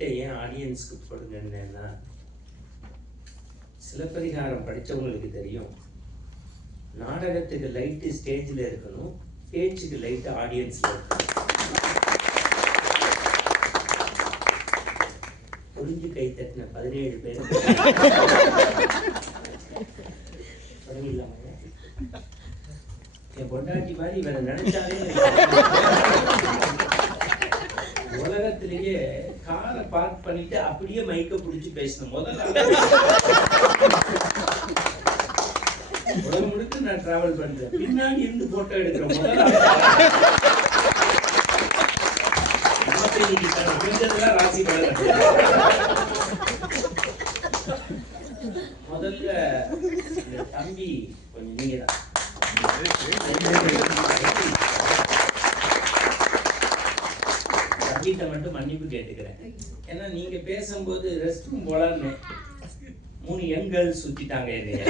ஸ்கிரிப்டை ஏன் ஆடியன்ஸ்க்கு போடுங்கன்னா, சிலப்பதிகாரம் படித்தவங்களுக்கு தெரியும், நாடகத்துக்கு லைட்டு ஸ்டேஜில் இருக்கணும், பேச்சுக்கு லைட்டு ஆடியன்ஸில் இருக்கணும். புரிஞ்சு கை தட்டின 17 பேர் தொடங்கிடலாமா? என் பொண்டாட்டி மாதிரி இவரை நினைச்சாலே உலகத்திலேயே காரை பார்க் பண்ணிட்டு அப்படியே மைக்க பிடிச்சி பேசணும். முதல்ல உலகம் முழுக்க நான் டிராவல் பண்றேன், பின்னாடி இருந்து போட்டோ எடுக்கிறேன். முதல்ல ராசி முதல்ல தம்பி கொஞ்சம் நீங்க தான் தம்பிகிட்ட மட்டும் மன்னிப்பு கேட்டுக்கிறேன். ஏன்னா நீங்க பேசும்போது ரெஸ்ட் ரூம் போலான்னு 3 எண்கள் சுத்திட்டாங்க என்னைய.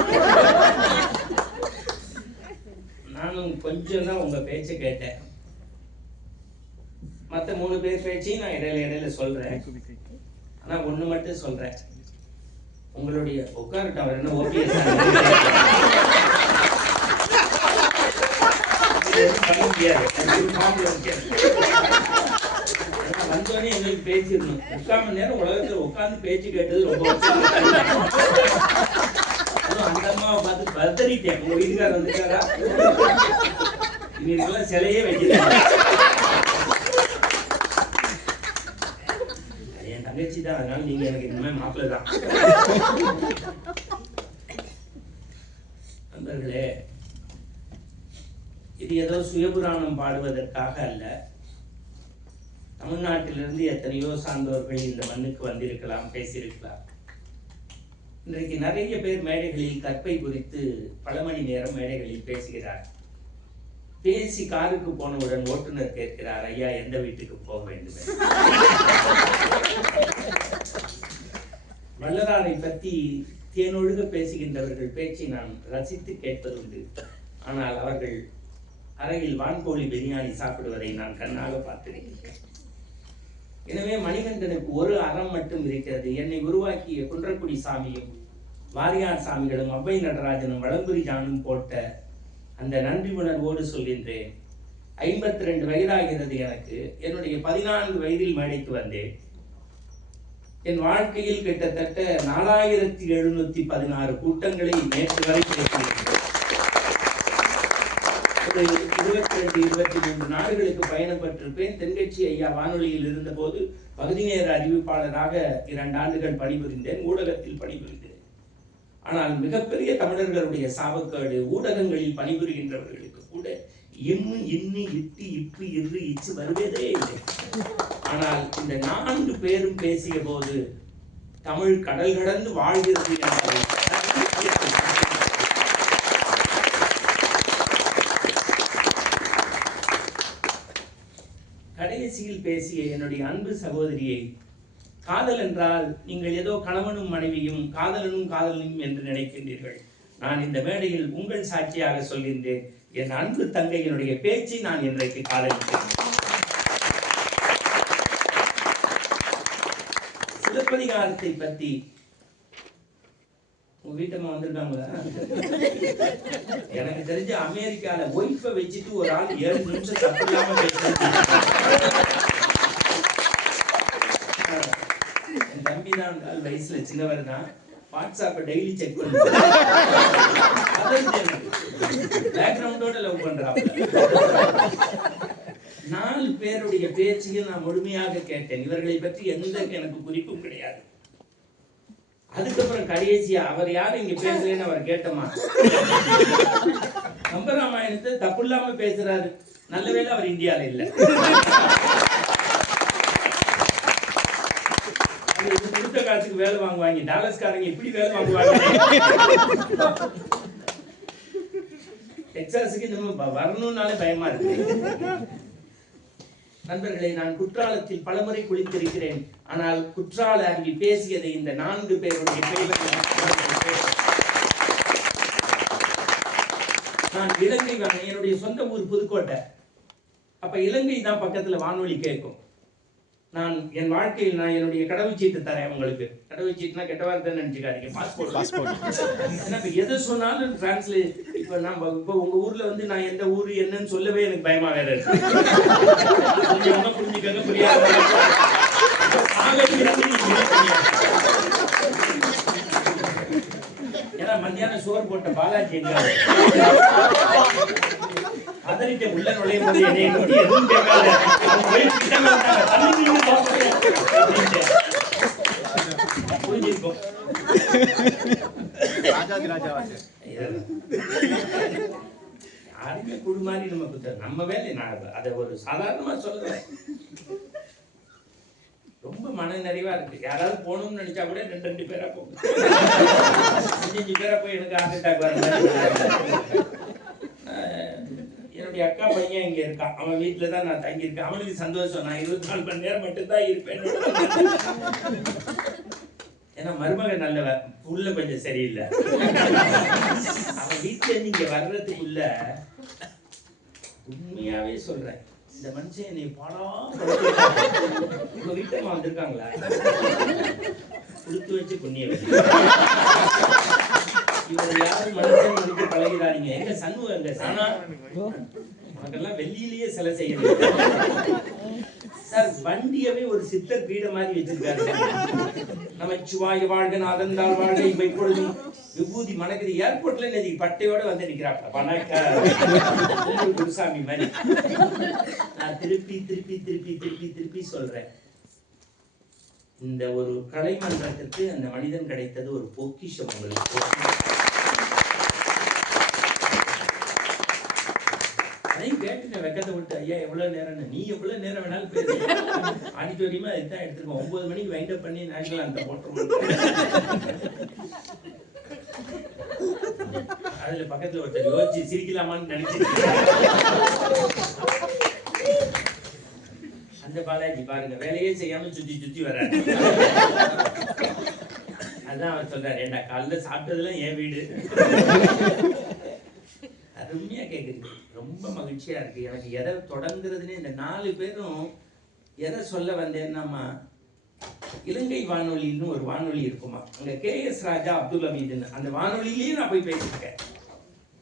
நானும் கொஞ்சம் தான் உங்க பேச்சை கேட்டேன். மற்ற 3 பேர் பேச்சையும் நான் இடையில சொல்றேன். ஆனா ஒண்ணு மட்டும் சொல்றேன், உங்களுடைய உட்காரட்டும், அவர் என்ன ஓபிஎஸ் வந்தோடனே எங்களுக்கு பேசிடணும். 3/4 மணி நேரம் உலகத்துல உட்காந்து பேச்சு கேட்டது ரொம்ப அந்த அம்மாவை பார்த்து பதறிட்டேன். உங்க வீட்டுக்காரர் வந்துட்டாரா, இன்னைக்கு சிலையே வைக்கிறாங்க. என் தங்கச்சி தான், அதனால நீங்க எனக்கு இனிமே மாப்பிள்ளை தான். நண்பர்களே, இது ஏதோ சுயபுராணம் பாடுவதற்காக அல்ல. தமிழ்நாட்டிலிருந்து எத்தனையோ சார்ந்தவர்கள் இந்த மண்ணுக்கு வந்திருக்கலாம், பேசியிருக்கலாம். இன்றைக்கு நிறைய பேர் மேடைகளில் கற்பை குறித்து பல மணி நேரம் மேடைகளில் பேசுகிறார். பேசி காருக்கு போனவுடன் ஓட்டுநர் கேட்கிறார், ஐயா எந்த வீட்டுக்கு போக வேண்டும்? வள்ளலாரை பற்றி தேனொழுக பேசுகின்றவர்கள் பேச்சை நான் ரசித்து கேட்பதுண்டு. ஆனால் அவர்கள் அறையில் வான்கோழி பிரியாணி சாப்பிடுவதை நான் கண்ணாக பார்த்திருக்கிறேன். எனவே மணிகண்டனுக்கு ஒரு அறம் மட்டும் இருக்கிறது. என்னை உருவாக்கிய குன்றக்குடி சாமியும் வாரியார் சாமிகளும் அவ்வை நடராஜனும் வளம்புரி ஜானும் போட்ட அந்த நன்றி உணர்வோடு சொல்கின்றேன். 52 வயதாகிறது எனக்கு. என்னுடைய 14 வயதில் மேடைக்கு வந்தேன். என் வாழ்க்கையில் கிட்டத்தட்ட 4716 கூட்டங்களை நேற்று வரை பேசியிருக்கிறேன். 22-23 நாடுகளுக்கு பயணப்பட்டிருப்பேன். தென்கட்சி ஐயா வானொலியில் இருந்த போது பகுதி நேர அறிவிப்பாளராக 2 ஆண்டுகள் பணிபுரிந்தேன், ஊடகத்தில் பணிபுரிந்தேன். ஆனால் மிகப்பெரிய தமிழர்களுடைய சாபக்கேடு, ஊடகங்களில் பணிபுரிகின்றவர்களுக்கு கூட இம்மு இன்னு இட்டு இப்பு இரு இச்சு வருவதே இல்லை. ஆனால் இந்த 4 பேரும் பேசிய போது தமிழ் கடல் கடந்து வாழ்கிறது என்பதை கடைசியில் பேசிய என்னுடைய அன்பு சகோதரியை, காதல் என்றால் நீங்கள் ஏதோ கணவனும் மனைவியும் காதலனும் காதலனும் என்று நினைக்கின்றீர்கள். நான் இந்த மேடையில் உங்கள் சாட்சியாக சொல்கின்றேன், என் அன்பு தங்கையினுடைய பேச்சை நான் இன்றைக்கு காதலிக்கிறேன். சிலப்பதிகாரத்தை பற்றி உங்க வீட்டம்மா வந்திருக்காங்களா? எனக்கு தெரிஞ்ச அமெரிக்கால ஒய்ஃபை வச்சுட்டு ஒரு ஆள் 7 நிமிஷம் தப்பு இல்லாம பேசுறாங்க. என் தம்பி தான் வயசுல சின்னவர் தான், வாட்ஸ்அப்பை டெய்லி செக் பண்ணுறேன். பேக்ரவுண்டோட லவ் பண்றாங்க. 4 பேருடைய பேச்சையும் நான் முழுமையாக கேட்டேன். இவர்களை பற்றி எந்த எனக்கு குறிப்பும் கிடையாது. அதுக்கப்புறம் கடைசியா அவர் யாரும் இங்க பேசலன்னு அவர் கேட்டோமா, கம்பராமாயணத்தை தப்பு இல்லாம பேசுறாரு, நல்லவேளை அவர் இந்தியால இல்ல. கொடுத்த காசுக்கு வேலை வாங்குவாங்க, டாலர்ஸ்காரங்க இப்படி வேலை வாங்குவாங்க. டெக்சாஸுக்கு நம்ம வரணும்னாலே பயமா இருக்கு. நண்பர்களை, நான் குற்றாலத்தில் பலமுறை குளித்திருக்கிறேன். ஆனால் குற்றால அருவி பேசியதை இந்த 4 பேருடைய பெயர்கள் நான் இலங்கை என்னுடைய சொந்த ஊர் புதுக்கோட்டை. அப்ப இலங்கை தான் பக்கத்துல வானொலி கேட்கும். நான் என் வாழ்க்கையில் நான் என்னுடைய கடவுச்சீட்டு தரேன் உங்களுக்கு. கடவுச்சீட்டுனா கெட்ட வார்த்தை நினைச்சுக்காதீங்க, பாஸ்போர்ட். ஏன்னா இப்போ எதை சொன்னாலும் டிரான்ஸ்லேட். இப்போ நம்ம இப்போ உங்க ஊர்ல வந்து நான் எந்த ஊர் என்னன்னு சொல்லவே எனக்கு பயமா வேற இருக்கு. புரிஞ்சுக்கங்க, புரியாது. ஏன்னா மத்தியானம் சோறு போட்ட பாலாஜி எங்க அதரிட்ட உள்ள நுழையும் போது என்னை நோக்கி எதுவும் கேட்காத, புரிஞ்சிருக்கும். யாருமே குடு மாதிரி நம்ம வேலை. நான் அதை ஒரு சாதாரணமா சொல்றேன். ரொம்ப மன நிறைவா இருக்கு. யாராவது போகணும்னு நினைச்சா கூட 2 பேரா போகும், 5 பேரா போய் எனக்கு ஹார்ட் அட்டாக் வர. என்னுடைய அக்கா பையன் இங்க இருக்கான், அவன் வீட்டுல தான் நான் தங்கியிருக்கேன். அவனுக்கு சந்தோஷம், நான் 24 மணி நேரம் மட்டும்தான் இருப்பேன். ஏன்னா மருமகன் நல்லவன், உள்ள கொஞ்சம் சரியில்லை. அவன் வீட்டுல இருந்து இங்க வர்றதுக்குள்ள உண்மையாவே சொல்றேன், இந்த மனுஷன் என்னை பாடா உங்க வீட்டம்மா வந்திருக்காங்களா, கொடுத்து வச்சு புண்ணியம். இவர் யாரும் மனுஷன் முடிக்க பழகிறாருங்க. எங்க சண்முக, எங்க சானா, உனக்கெல்லாம் வெள்ளியிலேயே சிலை செய்யணும் சார். வண்டியவே ஒரு சித்தர் பீட மாதிரி வச்சிருக்காரு. நமச்சிவாய வாழ்க, நாதந்தாள் வாழ்க, இவை பொழுதும் விபூதி மணக்குது. ஏர்போர்ட்ல இன்னைக்கு பட்டையோட வந்து நிக்கிறாப்ல, வணக்க குருசாமி மாதிரி. நான் திருப்பி திருப்பி திருப்பி திருப்பி திருப்பி சொல்றேன், இந்த ஒரு கலைமன்றத்திற்கு அந்த மனிதன் கிடைத்தது ஒரு பொக்கிஷம். உங்களுக்கு அதையும் கேட்டுங்க, வெக்கத்தை விட்டு. ஐயா எவ்வளவு நேரம், நீ எவ்வளவு நேரம் வேணாலும் பேசு, ஆடிட்டோரியமா இதுதான் எடுத்துருக்கோம். 9 மணிக்கு வைண்ட் அப் பண்ணி நேஷனல் அந்த போட்டுருவோம். அதுல பக்கத்துல ஒருத்தர் யோசிச்சு சிரிக்கலாமான்னு நினைச்சிருக்கீங்க. அந்த பாலாஜி பாருங்க, வேலையே செய்யாம சுத்தி சுத்தி வர்றாரு. அதான் அவர் சொல்றாரு, ஏண்டா காலைல சாப்பிட்டதுல என் வீடு. அருமையா கேக்குது, ரொம்ப மகிழ்ச்சியா இருக்கு. எனக்கு எதை தொடங்குறதுன்னு இந்த 4 பேரும் எதை சொல்ல வந்தேன்னா, இலங்கை வானொலின்னு ஒரு வானொலி இருக்குமா, அங்க KS ராஜா, அப்துல் ஹமீதுன்னு, அந்த வானொலியிலேயே நான் போய் பேசியிருக்கேன்.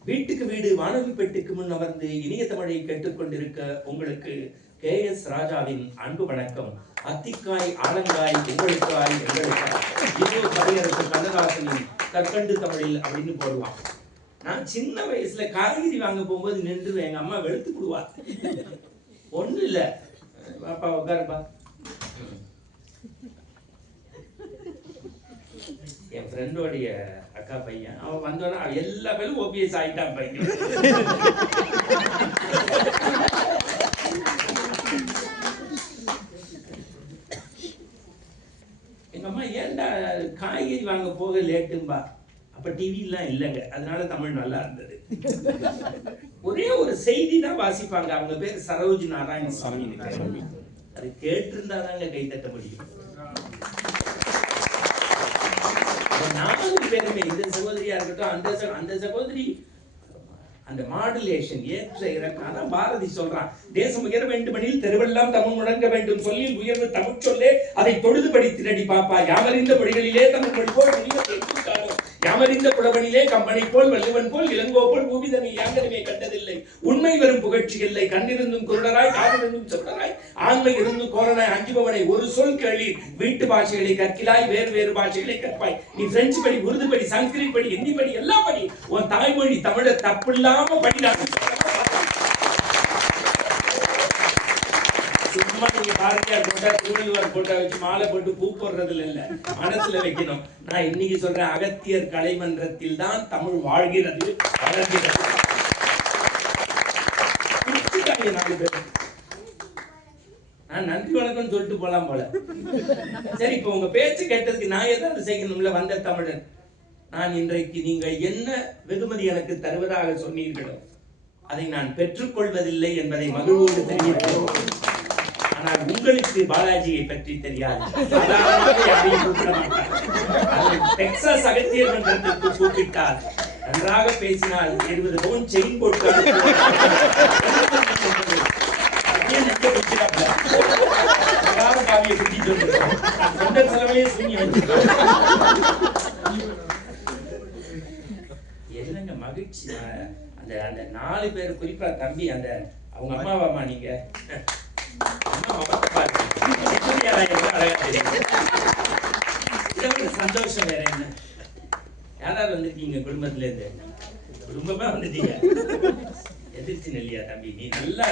வீட்டுக்கு வீடு வானொலி பெட்டுக்கு முன் அமர்ந்து இனிய தமிழை கேட்டுக்கொண்டிருக்க உங்களுக்கு KS ராஜாவின் அன்பு வணக்கம். அத்திக்காய் ஆலங்காய் உங்களுக்காய் எங்களுக்காய், இதோ கவியரசு கண்ணதாசனின் கற்கண்டு தமிழில் அப்படின்னு போடுவான். நான் சின்ன வயசுல காய்கறி வாங்க போகும்போது நின்றுவேன், எங்க அம்மா வெளுத்து கொடுவா. ஒண்ணு இல்ல, பாப்பா உட்காருப்பா. என் ஃப்ரெண்டோடைய அக்கா பையன், அவன் வந்தோன்னா எல்லா பேரும் OPS ஆயிட்டான் பையன். எங்க அம்மா ஏன்டா காய்கறி வாங்க போக லேட்டும்பா. அப்ப டிவிலாம் இல்லைங்க, அதனால தமிழ் நல்லா இருந்தது. ஒரே ஒரு செய்தி தான் வாசிப்பாங்க, அவங்க பேர் சரோஜ் நாராயணசாமி. அது கேட்டிருந்தாதாங்க கை தட்ட முடியும். 4 பேருமே, இந்த சகோதரியா இருக்கட்டும், அந்த சகோதரி, அந்த மாடுலேஷன், ஏற்ற இறக்கம். அதான் பாரதி சொல்றான், தேசம் உயர வேண்டுமெனில் தெருவெல்லாம் தமிழ் முழங்க வேண்டும், சொல்லில் உயர்வு தமிழ் சொல்லே, அதை தொழுது படித்திரடி பாப்பா, யாமறிந்த மொழிகளிலே தமிழ் மொழி போல் யாமறிந்த புலவனிலே கம்பனை போல் வள்ளுவன் போல் இளங்கோ போல் பூவிதனை யாங்கருமே கண்டதில்லை. உண்மை வரும் புகழ்ச்சி இல்லை, கண்ணிருந்தும் குருடராய் காதிருந்தும் சொல்றராய் ஆண்மை இருந்தும் கோரனாய் அஞ்சுபவனை ஒரு சொல் கேளீர். வீட்டு பாஷைகளை கற்கிலாய், வேறு வேறு பாஷைகளை கற்பாய். நீ பிரெஞ்சு படி, உருது படி, சன்ஸ்கிரிட் படி, ஹிந்தி படி, எல்லாம் படி, உன் தாய்மொழி தமிழை தப்பில்லாம படிடாது. சும்மா நீங்க பாரதியார் போட்டா, திருவள்ளுவர் போட்டா வச்சு மாலை போட்டு பூ போடுறதுல இல்ல, மனசுல வைக்கணும். நான் இன்னைக்கு சொல்றேன், அகத்தியர் கலைமன்றத்தில் தான் தமிழ் வாழ்கிறது, வளர்கிறது. 4 பேர் நான் நன்றி வணக்கம் சொல்லிட்டு போலாம் போல. சரி, இப்ப உங்க பேச்சு கேட்டதுக்கு நான் ஏதாவது செய்யணும்ல, வந்த தமிழன். நான் இன்றைக்கு நீங்கள் என்ன வெகுமதி எனக்கு தருவதாக சொன்னீர்களோ அதை நான் பெற்றுக்கொள்வதில்லை என்பதை மகிழ்வோடு தெரிவிக்கிறேன். ஆனால் உங்களுக்கு பாலாஜியை பற்றி தெரியாது. டெக்சாஸ் அகத்தியர் மன்றத்திற்கு கூப்பிட்டார், நன்றாக பேசினால் 20 பவுன் செயின் போட்டு பலகார காவியை குட்டிட்டு வந்துருக்கோம். சொந்த செலவையே சூங்கி வச்சிருக்கோம். என்னங்க மகிழ்ச்சி. அந்த அந்த 4 பேர் குறிப்பா தம்பி அந்த அவங்க அம்மாவாமா நீங்க சந்தோஷம் வேற என்ன. யாராவது வந்திருக்கீங்க குடும்பத்துல இருந்து? குடும்பமா வந்துட்டீங்க. எதிர்த்து நெல்லியா தம்பி நீ நல்லா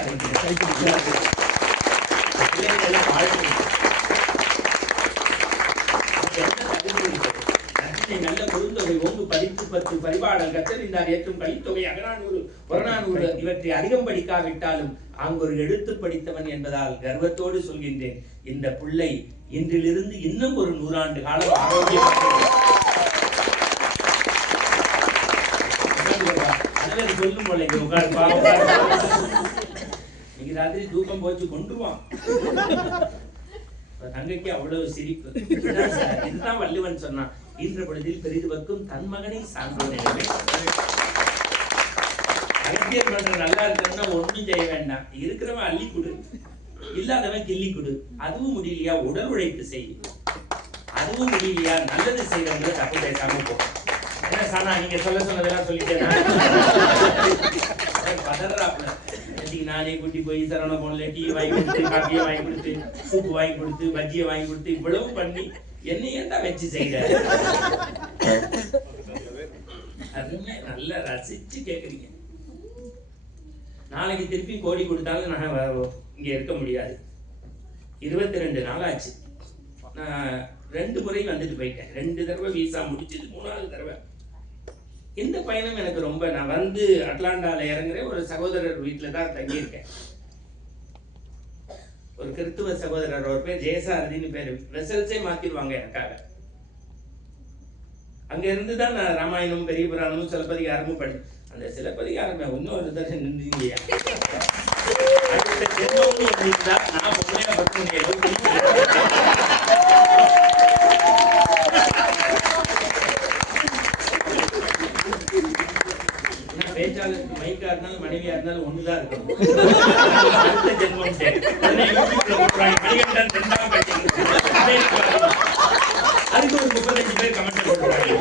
நல்ல குறுந்தொகை ஓங்கு பதிப்பு 10 பரிபாடல் கற்றறிந்தார் ஏற்றும் கலித்தொகை அகநானூறு புறநானூறு இவற்றை அதிகம் படிக்காவிட்டாலும் அங்கொரு எடுத்து படித்தவன் என்பதால் கர்வத்தோடு சொல்கின்றேன். இந்த பிள்ளை இன்றிலிருந்து இன்னும் ஒரு 100 ஆண்டு காலம் ஆரோக்கியமாக சொல்லும் போல இன்னைக்கு ராத்திரி தூக்கம் போச்சு கொண்டுருவான். தங்கைக்கு அவ்வளவு சிரிப்பு. இதுதான் வள்ளுவன் சொன்னான், ஈன்ற பொழுதில் பெரிது வைக்கும் தன் மகனை சான்றோன். அகத்தியர் பண்ற நல்லா இருக்கணும்னா ஒன்றும் செய்ய வேண்டாம், இருக்கிறவன் அள்ளி கொடு, இல்லாதவன் கிள்ளி கொடு. அதுவும் முடியலையா உடல் உழைப்பு செய், அதுவும் முடியலையா நல்லது செய்யறவங்களை தப்பு பேசாம போ. என்ன சானா நீங்க சொல்ல சொன்னதெல்லாம் சொல்லிட்டேன். பதறாப்புல நானே கூட்டி போய் சரவண போன்ல டீ வாங்கி கொடுத்து, காப்பியை வாங்கி கொடுத்து, சூப்பு வாங்கி கொடுத்து, பஜ்ஜியை வாங்கி கொடுத்து, இவ்வளவு பண்ணி என்ன ஏன்டா வச்சு செய்யற? அதுவுமே நல்லா ரசிச்சு கேக்குறீங்க. நாளைக்கு திருப்பி கோடி கொடுத்தாலும் நான் இங்க இருக்க முடியாது. 22 நாள் ஆச்சு. நான் 2 முறை வந்துட்டு போயிட்டேன். 2 தடவை விசா முடிச்சது, 3வது தடவை. இந்த பயணம் எனக்கு ரொம்ப, நான் வந்து அட்லாண்டால இறங்குறேன். ஒரு சகோதரர் வீட்டுல தான் தங்கியிருக்கேன். ஒரு கிறிஸ்துவ சகோதரர், ஒரு பேர் ஜெயசாரதின்னு பேரு. வெசல்ஸே மாத்திடுவாங்க எனக்காக. அங்க இருந்துதான் நான் ராமாயணமும் பெரிய புராணமும் சிலப்பதிகாரமும் படி. அந்த சிலப்பதிகாரம் இன்னொரு தடவை நின்றீங்க. நான் பேச்சாளருக்கு மைக்கா இருந்தாலும் மனைவியா இருந்தாலும் ஒண்ணுதான் இருக்கும். அதுக்கு ஒரு 35 பேர் கமெண்ட் போட்டுருவாங்க.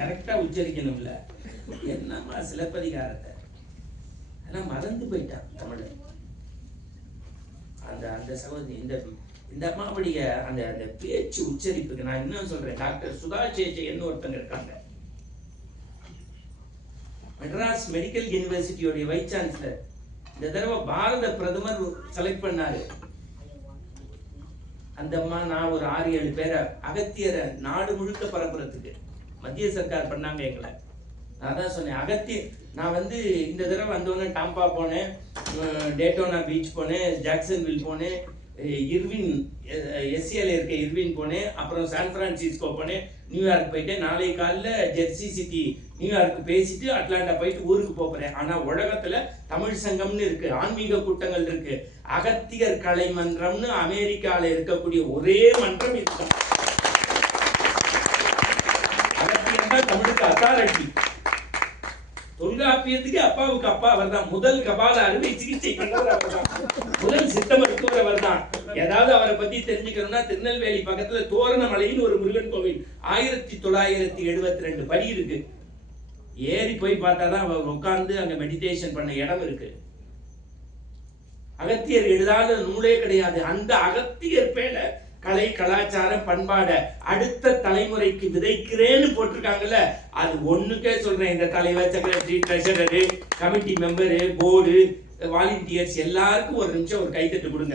கரெக்டா உச்சரிக்கணும்ல. என்னமா சிலப்பதிகாரத்தை எல்லாம் மறந்து போயிட்டான் தமிழ். அந்த அந்த சகோதரி இந்த அம்மாவுடைய அந்த அந்த பேச்சு உச்சரிப்புக்கு நான் இன்னும் சொல்றேன். டாக்டர் சுதா சேச்சைன்னு ஒருத்தங்க இருக்காங்க, மெட்ராஸ் மெடிக்கல் யூனிவர்சிட்டியோட வைஸ் சான்சலர். இந்த தடவை பாரத பிரதமர் செலக்ட் பண்ணாரு. அந்த அம்மா நான் ஒரு 6-7 பேரை அகத்தியரை நாடு முழுக்க பரப்புறதுக்கு மத்திய சர்க்கார் பண்ணாங்க எங்களை. நான் தான் சொன்னேன் அகத்தியர். நான் வந்து இந்த தடவை வந்தோடனே டாம்பா போனேன், டேட்டோனா பீச் போனேன், ஜாக்சன்வில் போனேன், இர்வின் எஸ்சிஎல் இருக்க இர்வின் போனேன், அப்புறம் சான் பிரான்சிஸ்கோ போனேன், நியூயார்க் போயிட்டேன். நாளை காலைல ஜெர்சி சிட்டி நியூயார்க் பேசிட்டு அட்லாண்டா போயிட்டு ஊருக்கு போறேன். ஆனா உலகத்துல தமிழ் சங்கம்னு இருக்கு, ஆன்மீக கூட்டங்கள் இருக்கு. அகத்தியர் கலை மன்றம்னு அமெரிக்கால இருக்கக்கூடிய ஒரே மன்றம் இதுதான். அகத்தியர் தான் தமிழுக்கு அத்தாரிட்டி. தொல்காப்பியத்துக்கு அப்பாவுக்கு அப்பா அவர் தான். முதல் கபால அறுவை சிகிச்சை பண்ணவர் அவர் தான். முதல் சித்த மருத்துவர் அவர் தான். ஏதாவது அவரை பத்தி தெரிஞ்சுக்கணும்னா திருநெல்வேலி பக்கத்துல தோரணமலைன்னு ஒரு முருகன் கோவில் 1972 படி இருக்கு. ஏறி போய் பார்த்தாதான் அவர் உட்கார்ந்து அங்க மெடிடேஷன் பண்ண இடம் இருக்கு. அகத்தியர் எழுதாத நூலே கிடையாது. அந்த அகத்தியர் பேர கலை கலாச்சாரம் பண்பாட அடுத்த தலைமுறைக்கு விதைக்கிறேன்னு போட்டிருக்காங்கல்ல, அது ஒண்ணுக்கே சொல்றேன். இந்த தலைவர், secretary, treasurer, committee member, board, volunteers எல்லாருக்கும் ஒரு நிமிஷம் ஒரு கைத்தட்டு கொடுங்க.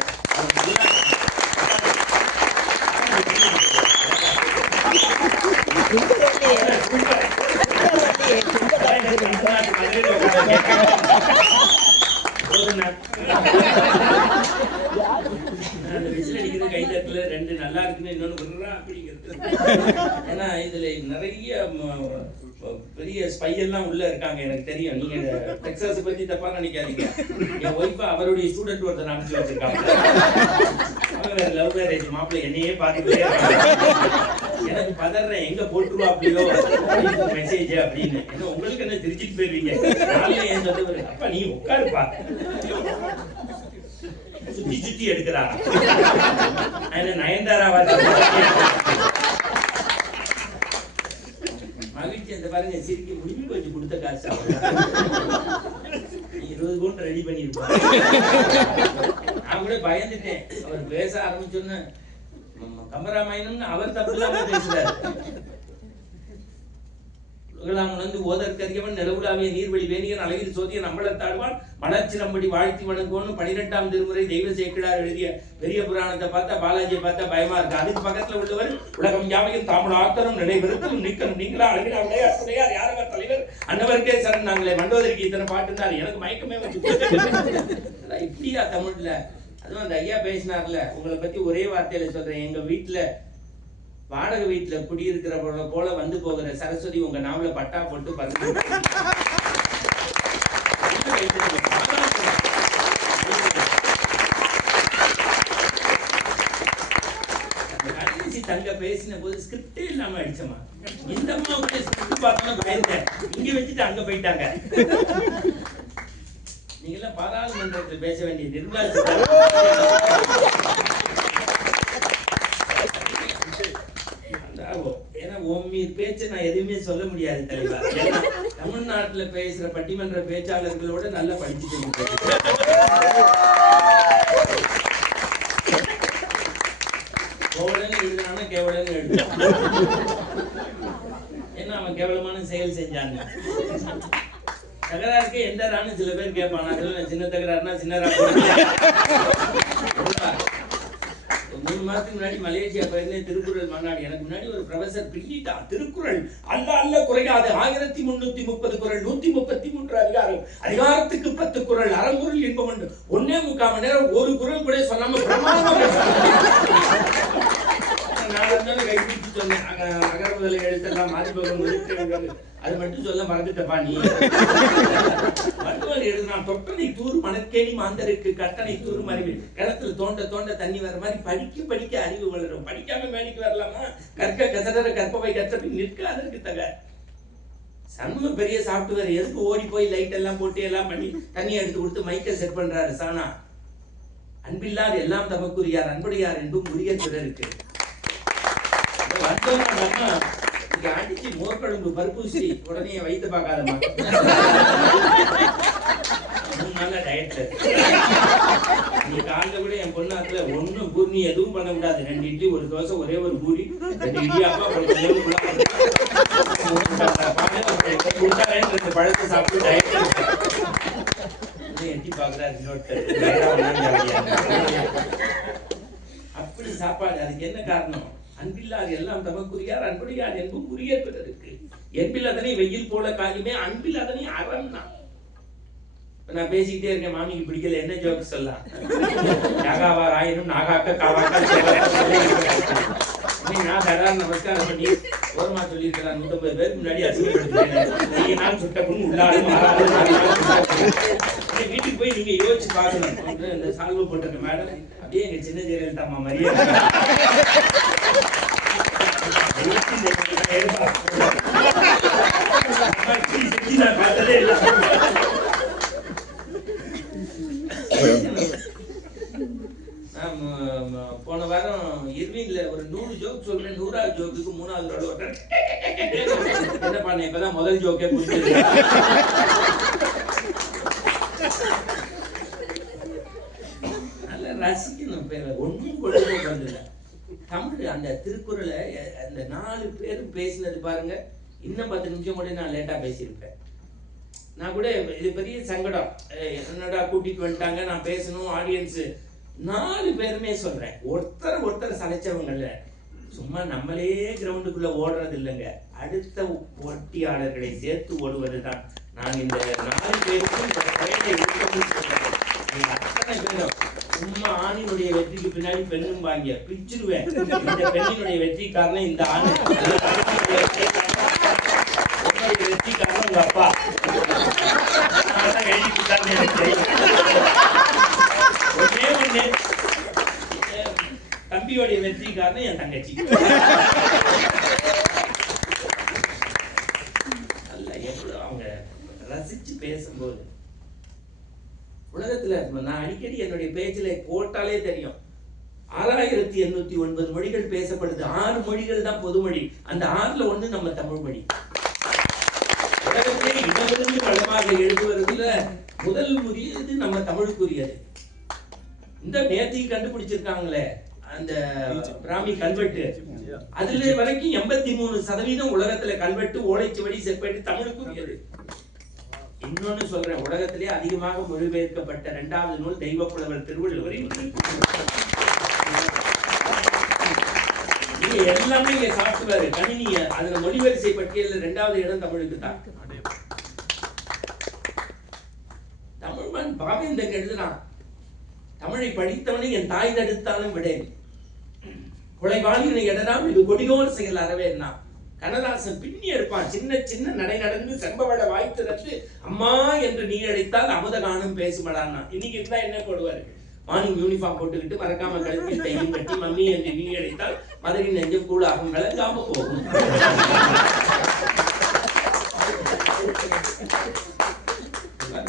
கைதட்டுல 2 நல்லா இருக்குன்னு இன்னொன்னு அப்படிங்கிறது. ஏன்னா இதுல நிறைய பெரிய ஸ்பை எல்லாம் உள்ள இருக்காங்க, எனக்கு தெரியும். நீங்க டெக்சாஸ் பத்தி தப்பா நினைக்காதீங்க. என் ஒய்ஃபா அவருடைய ஸ்டூடெண்ட் ஒருத்தர் அனுப்பிச்சு வச்சிருக்காங்க. அவங்க லவ் மேரேஜ் மாப்பிள்ளை என்னையே பார்த்துட்டே எனக்கு பதறேன், எங்க போட்டுருவா அப்படியோ மெசேஜ் அப்படின்னு. ஏன்னா உங்களுக்கு என்ன திருச்சிட்டு போயிருவீங்க. நாளையில என் சொல்ல அப்பா நீ உட்காருப்பா. சுத்தி சுத்தி எடுக்கிறாங்க. நயன்தாராவா மகிழ்ச்சி. அந்த பாருங்க சிரிக்க முடிவு வச்சு கொடுத்த காசு 20 பவுன் ரெடி பண்ணிருப்பாங்க. நான் கூட பயந்துட்டேன். அவர் பேச ஆரம்பிச்சோன்னு கம்பராமாயணம்னு அவர் தப்பு இல்லாம பேசுறாரு. உலகளாமுணர்ந்து ஓதற்கரியவன் நிலவுலாவிய நீர்வழி வேணியன் அழகில் சோதிய நம்மளத்தாடுவான் மலர்ச்சிரம்படி வாழ்த்தி வணங்குவோன்னு 12ஆம் திருமுறை தெய்வ சேக்கிழார் எழுதிய பெரிய புராணத்தை பார்த்தா பாலாஜியை பார்த்தா பயமா இருக்கு. அதுக்கு பக்கத்துல உள்ளவர் உலகம் யாவையும் தாமட ஆத்தரம் நடைபெறுத்தும் நீக்கணும் நீங்களா அழகினா உடையார் யாரவர் தலைவர் அன்னவருக்கே சரண் நாங்களே மண்டோதரிக்கு இத்தனை பாட்டுனாரு. எனக்கு மயக்கமே வந்து இப்படியா தமிழ்ல. அதுவும் அந்த ஐயா பேசினார்ல, உங்களை பத்தி ஒரே வார்த்தையில சொல்றேன். எங்க வீட்டுல வாடகை வீட்டுல குடியிருக்கிறவங்கள போல வந்து போகிற சரஸ்வதி உங்க நாவல பட்டா போட்டு கடைசி தங்க பேசின போது ஸ்கிரிப்டே இல்லாம அடிச்சமா. இந்த அம்மா ஸ்கிரிப்ட் பார்த்தோம்னா பயந்தேன். இங்க வச்சுட்டு அங்க போயிட்டாங்க. நீங்க எல்லாம் பாராளுமன்றத்தில் பேச வேண்டிய நிர்மலா பேச்சு நான் எதுவுமே சொல்ல முடியாது தலைவா. தமிழ்நாட்டுல பேசுற பட்டிமன்ற பேச்சாளர்களோட நல்லா படிச்சுட்டு எழுதுனா கேவலன்னு எழுது. ஏன்னா அவன் கேவலமான செயல் செஞ்சாங்க. தகராறுக்கு எந்த ரான்னு சில பேர் கேட்பான். சின்ன தகராறுனா சின்ன 3 மாசத்துக்கு முன்னாடி மலேசியா போயிருந்தேன். திருக்குறள் மாநாடு. எனக்கு முன்னாடி ஒரு ப்ரொஃபசர் பின்னிட்டான். திருக்குறள் அல்ல அல்ல குறையாது 1330 குறள் 133 அதிகாரம், அதிகாரத்துக்கு 10 குறள், அறங்குறள் என்பவன் 1.25 மணி நேரம் ஒரு குறள் கூட சொல்லாம நான் கைப்பிடிச்சு சொன்னேன். அகர முதல எழுத்தெல்லாம் மாறி போகணும். அது மட்டும் சொல்ல மறந்துட்டப்பா நீ. வள்ளுவர் எழுதினான் தொட்டனை தூர் மணற்கேணி மாந்தருக்கு கட்டணை தூர் மறைவு. கிணத்துல தோண்ட தோண்ட தண்ணி வர மாதிரி படிக்க படிக்க அறிவு வளரும். படிக்காம மேடிக்கு வரலாமா? கற்க கசடர கற்பவை கற்றபின் நிற்க அதற்கு தக. சண்முக பெரிய சாப்பிட்டுவார். எதுக்கு ஓடி போய் லைட் எல்லாம் போட்டு எல்லாம் பண்ணி தண்ணி எடுத்து கொடுத்து மைக்க செட் பண்றாரு சானா? அன்பில்லார் எல்லாம் தமக்குரியார் அன்புடையார் என்பும் உரிய பிறருக்கு. அடிச்சு மோர்கொழும்பு பருப்பூசி உடனே வைத்து பார்க்காதமா. 3 நாளா டயட்ல. நீ காலைல கூட என் பொண்ணாத்துல ஒன்னும் பூர்ணி எதுவும் பண்ண கூடாது. 2 இட்லி 1 தோசை ஒரே ஒரு பூரி 2 இடியாப்பா பழத்தை சாப்பிட்டு டயட்ல எட்டி பாக்குறாரு. அப்படி சாப்பாடு. அதுக்கு என்ன காரணம்? அன்பில்லார் எல்லாம் தமக்குரியார் அன்புடையார் என்பும் உரிய பிறருக்கு. என்பில் அதனை வெயில் போல காயுமே அன்பில் அதனை அறம்னா. நான் பேசிக்கிட்டே இருக்கேன். மாமிக்கு பிடிக்கல. என்ன ஜோக்கு சொல்லலாம்? யாகாவார் ஆயினும் நாகாக்க காவாக்க நான் சாதாரண நமஸ்காரம் பண்ணி ஓரமா சொல்லியிருக்கிறேன். 150 பேருக்கு முன்னாடி அசிங்கப்படுத்துறேன். நான் சுட்ட பொண்ணு உள்ளாலும் வீட்டுக்கு போய் நீங்க யோசிச்சு பார்க்கணும். இந்த சால்வு போட்டிருக்க மேடம் அப்படியே எங்க சின்ன ஜெயலலிதா அம்மா மாதிரியே போன வாரம் இர்வின்ல ஒரு 100 ஜோக் சொல்றேன். 100வது ஜோக்குக்கு 3வது ரோல் ஓட்டுறேன். என்ன பண்ண இப்பதான் முதல் ஜோக்கே புரிஞ்சது. நல்லா ரசிக்கணும். ஒன்றும் கொள்கை வந்ததில்லை. தமிழ் அந்த திருக்குறளை அந்த 4 பேரும் பேசினது பாருங்க. இன்னும் 10 நிமிஷம் கூட நான் லேட்டா பேசியிருப்பேன். நான் கூட இது பெரிய சங்கடம். என்னடா கூட்டிட்டு வந்துட்டாங்க, நான் பேசணும், ஆடியன்ஸ் 4 பேருமே சொல்றேன். ஒருத்தர் சலைச்சவங்கல்ல. சும்மா நம்மளே கிரவுண்டுக்குள்ள ஓடுறது இல்லைங்க. அடுத்த போட்டியாளர்களை சேர்த்து ஓடுவதுதான். நான் இந்த 4 பேருக்கும் அத்தனை பேரும் சும்மா ஆணினுடைய வெற்றிக்கு பின்னாடி பெண்ணும் வாங்கிய பிச்சிருவேன். இந்த பெண்ணினுடைய வெற்றி காரணம் இந்த ஆண், வெற்றி காரணம் உங்க அப்பா. தம்பியோடைய வெற்றி காரணம் என் தங்கச்சி. அல்ல எவ்வளவு அவங்க ரசிச்சு பேசும்போது. உலகத்துல நான் அடிக்கடி என்னுடைய பேச்சில் போட்டாலே தெரியும். 6809 மொழிகள் பேசப்படுது. 6 மொழிகள் தான் பொதுமொழி. அந்த 6ல் 1 நம்ம தமிழ் மொழி. உலகத்திலே இடமிருந்து வளமாக எழுதுவதில் முதல் முறையது நம்ம தமிழுக்குரியது. இந்த நேர்த்திக்கு கண்டுபிடிச்சிருக்காங்களே அந்த பிராமி கல்வெட்டு, அதுல வரைக்கும் 83% உலகத்துல கல்வெட்டு, ஓலைச்சுவடி, செப்பேட்டு தமிழுக்குரியது. இன்னொன்னு சொல்றேன், உலகத்திலே அதிகமாக மொழிபெயர்க்கப்பட்ட 2வது நூல் தெய்வப்புலவர் திருவள்ளுவரின். நீங்க எல்லாமே இங்க சாப்பிட்டுவாரு கணினிய அதுல மொழிவரிசை பட்டியலில் 2வது இடம் தமிழுக்கு தான். தமிழ்மன் பாவேந்தன் எழுதுறான், தமிழை படித்தவனை என் தாய் தடுத்தாலும் விடேன், கொலைவாளினை எடனாம் இது கொடியோர் செயல் அறவேன்னா. கண்ணதாசன் பின்னி எடுப்பான், சின்ன சின்ன நடை நடந்து செம்பவள வாய் திறந்து அம்மா என்று நீ அழைத்தால் அமுத காணும் பேசுமடான்னா. இன்னைக்கு இருந்தா என்ன போடுவாரு, மார்னிங் யூனிஃபார்ம் போட்டுக்கிட்டு மறக்காம கழுத்தில் தையும் கட்டி மம்மி என்று நீ அழைத்தால் மதுரை நெஞ்சம் கூடாகும், விளங்காம போகும்.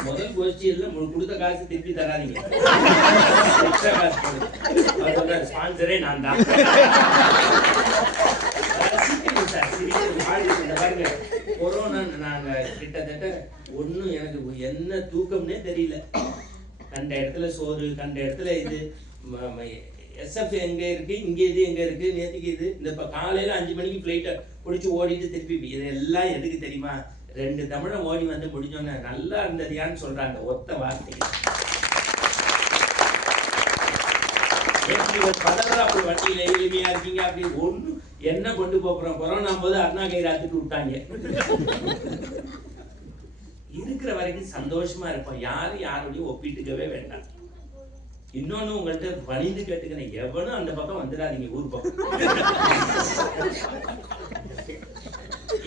முதல் கோஷ்டியில கொடுத்த காசு திருப்பி தராதீங்க, எக்ஸ்ட்ரா காசு ஸ்பான்சரே நான் தான். பாருங்க, கொரோனா நாங்க கிட்டத்தட்ட ஒன்னும் எனக்கு என்ன தூக்கம்னே தெரியல. கண்ட இடத்துல சோறு, கண்ட இடத்துல இது, SF எங்க இருக்கு, இங்க இது எங்க இருக்கு, நேற்றுக்கு இது, இந்த காலையில 5 மணிக்கு பிளைட்டை பிடிச்சி ஓடிட்டு திருப்பி. இதெல்லாம் எதுக்கு தெரியுமா, 2 தமிழை ஓடி வந்து முடிஞ்சோன்னு நல்லா இருந்ததியான்னு சொல்றாங்க ஒத்த வார்த்தைக்கு. அப்படி வண்டியில எளிமையா இருக்கீங்க அப்படி ஒண்ணு என்ன கொண்டு போறோம். கொரோனா போது அருணா கைராத்துட்டு விட்டாங்க. இருக்கிற வரைக்கும் சந்தோஷமா இருப்போம், யாரும் யாரோடையும் ஒப்பிட்டுக்கவே வேண்டாம். இன்னொன்னு உங்கள்கிட்ட பணிந்து கேட்டுக்கிறேன், எவனும் அந்த பக்கம் வந்துடாதீங்க, ஊர் பக்கம்.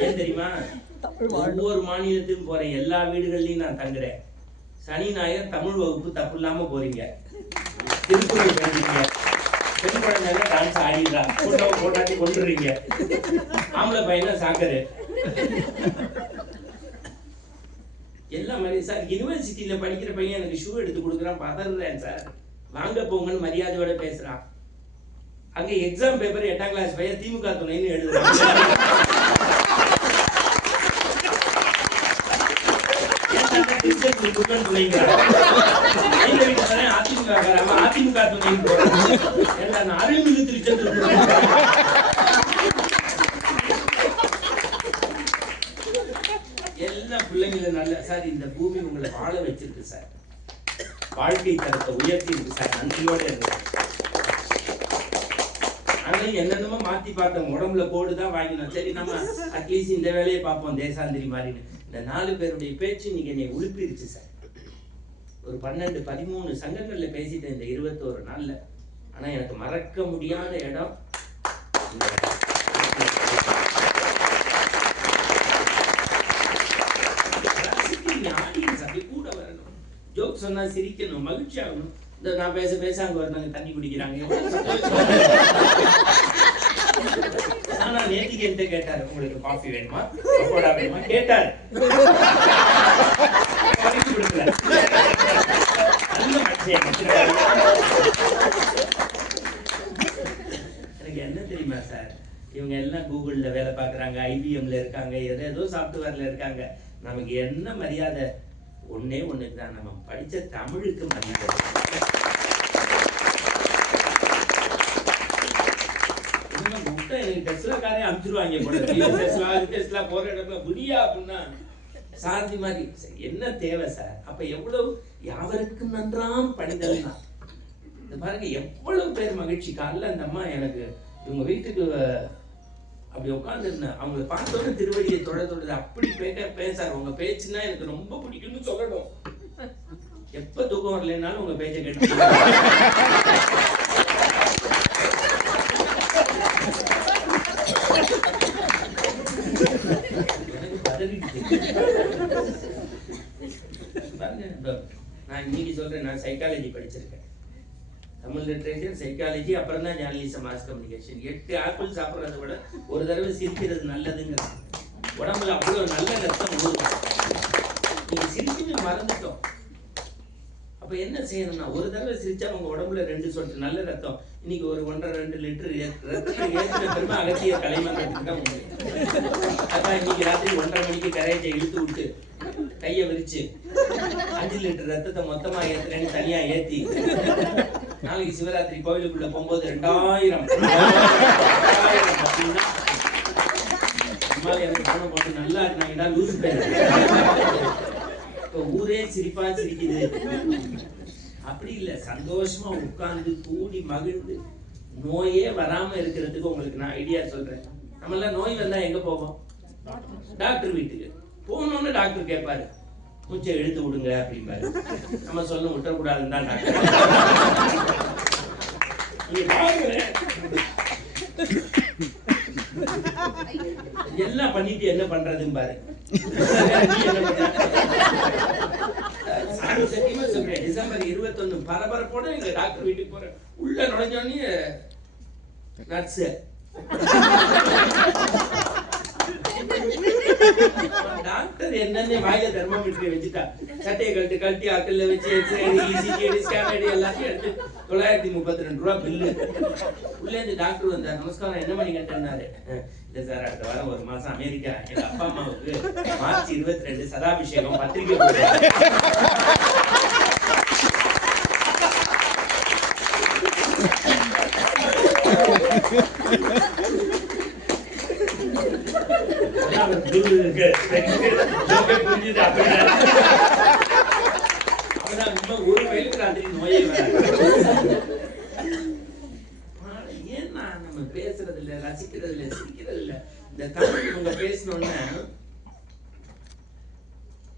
ஏன் தெரியுமா, ஒவ்வொரு மாநிலத்துக்கும் போறேன், எல்லா வீடுகள்லயும் நான் தங்குறேன். சனி ஞாயிறு தமிழ் வகுப்பு தப்பு இல்லாம போறீங்க, திருக்குறள் பேசுறீங்க, பெண் குழந்தைங்க டான்ஸ் ஆடிடுறா, போட்டோவை போட்டாட்டி கொண்டுறீங்க, ஆம்பளை பையனா சாக்கரு எல்லாம் மாதிரி. சார் யூனிவர்சிட்டியில படிக்கிற பையன் எனக்கு ஷூ எடுத்து கொடுக்குறான், பதறேன் சார், வாங்க போங்கன்னு மரியாதையோட பேசுறான். அங்க எக்ஸாம் பேப்பர் 8ஆம் கிளாஸ் பையன் திமுக துணைன்னு எழுதுறான். அதிமுக துணை அருள்மிகு திருச்செந்தூர். எல்லாம் பிள்ளைங்கள நல்ல சார், இந்த பூமி உங்களை வாழ வச்சிருக்கு சார், வாழ்க்கை தரத்தை உயர்த்தி இருக்கு சார், நன்றியோட இருக்கு. ஆனா என்னென்னமோ மாத்தி பார்த்தோம், உடம்புல போடுதான் வாங்கினோம், சரி நம்ம அட்லீஸ்ட் இந்த வேலையை பார்ப்போம் தேசாந்திரி மாதிரின்னு. இந்த 4 பேருடைய பேச்சு இன்னைக்கு என்னை உழுப்பிடுச்சு சார். ஒரு 12-13 சங்கங்கள்ல பேசிட்டேன் இந்த 21 நாள்ல. ஆனா எனக்கு மறக்க முடியாத இடம் கூட வரணும், ஜோக் சொன்னா சிரிக்கணும், மகிழ்ச்சி ஆகணும். இந்த நான் பேச பேச அங்க வரணுங்க தண்ணி குடிக்கிறாங்க. ஆனா நேத்திக்கு என்கிட்ட கேட்டாரு, உங்களுக்கு காஃபி வேணுமா பக்கோடா வேணுமா கேட்டாரு, கொடுக்கல. எனக்கு என்ன தெரியுமா சார், இவங்க எல்லாம் கூகுள்ல வேலை பார்க்குறாங்க, IBMல இருக்காங்க, ஏதோ சாஃப்ட்வேர்ல இருக்காங்க. நமக்கு என்ன மரியாதை, ஒன்னே ஒண்ணுக்கு தான், நம்ம படிச்ச தமிழுக்கு மரியாதை. எனக்கு டெஸ்லா காரே அனுப்பிச்சிருவாங்க போல, டெஸ்லா போற இடத்துல புரியா அப்படின்னா சாரதி மாதிரி. என்ன தேவை சார், அப்ப எவ்வளவு யாவருக்கும் நன்றாம் பணிதல்னா. இந்த பாருங்க எவ்வளவு பேர் மகிழ்ச்சி. காலைல அந்த அம்மா எனக்கு இவங்க வீட்டுக்கு அப்படி உட்கார்ந்து இருந்தேன், அவங்களை பார்த்தோன்னு திருவடியை தொடுது, அப்படி பேசாரு. உங்க பேச்சுன்னா எனக்கு ரொம்ப பிடிக்கும்னு சொல்லணும். எப்ப தூக்கம் வரலனாலும் உங்க பேச்சை கேட்டு நான் இன்னைக்கு சொல்றேன், நான் சைக்காலஜி படிச்சிருக்கேன், தமிழ் லிட்ரேச்சர், சைக்காலஜி, அப்புறம் தான் ஜேர்னலிசம், மாஸ் கம்யூனிகேஷன். 8 ஆப்பிள் சாப்பிட்றத விட ஒரு தடவை சிரிக்கிறது நல்லதுங்கிறது. உடம்புல அவ்வளோ நல்ல ரத்தம் ஊறும். நீங்க சிரிச்சுன்னு மறந்துட்டோம். அப்ப என்ன செய்யணும்னா ஒரு தடவை சிரிச்சா உங்க உடம்புல 2 சொட்டு நல்ல ரத்தம் இன்னைக்கு ஒரு 1.5-2 லிட்டர் ரத்தத்தை ஏற்றின பெருமை அகத்திய கலைமன்றத்துக்கு தான் உண்டு. அதான் இன்னைக்கு ராத்திரி 1:30 மணிக்கு கரையத்தை இழுத்து விட்டு கையை விரிச்சு 5 லிட்டர் ரத்தத்தை மொத்தமா ஏத்துறேன்னு தனியா ஏத்தி நாளைக்கு சிவராத்திரி கோவிலுக்குள்ள போகும்போது 2000 அப்படின்னா அம்மா எனக்கு பணம் போட்டு நல்லா இருந்தாங்கன்னா லூஸ் போயிடும். இப்போ ஊரே சிரிப்பா சிரிக்குது. அப்படி இல்லை, சந்தோஷமா உட்கார்ந்து கூடி மகிழ்ந்து நோயே வராம இருக்கிறதுக்கு உங்களுக்கு நான் ஐடியா சொல்றேன். நம்ம எல்லாம் நோய் வந்தா எங்க போவோம்? டாக்டர் வீட்டுக்கு போகணும்னு டாக்டர் கேட்பாரு, மூச்சை இழுத்து விடுங்க அப்படிம்பாரு. நம்ம சொல்ல விட்டக்கூடாதுன்னு தான் டாக்டர். எல்லாம் பண்ணிட்டு என்ன பண்றதுன்னு பாரு. சத்தியமா சொல்றேன், டிசம்பர் 21 பரபரப்போட எங்க டாக்டர் வீட்டுக்கு போறேன். உள்ள நுழைஞ்சோடனே நர்ஸ் டாக்டர் என்னன்னு வாயில தெர்மோமீட்டரை வச்சுட்டா, சட்டையை கழட்டி அக்கல்ல வச்சு எல்லாத்தையும் எடுத்து 932 ரூபா பில்லு. உள்ள இருந்து டாக்டர் வந்தார். நமஸ்காரம், என்ன பண்ணி கேட்டாரு? இல்ல சார், அடுத்த வாரம் 1 மாசம் அமெரிக்கா, எங்க அப்பா அம்மாவுக்கு மார்ச் 22 சதாபிஷேகம், பத்திரிகை போடுறாங்க. ஒரு வயலுக்கு ராத்திரி நோயே ஏன்னா நம்ம பேசுறது இல்ல, ரசிக்கிறது இல்ல, சிரிக்கிறது இல்ல. இந்த தமிழ் இவங்க பேசணும்னா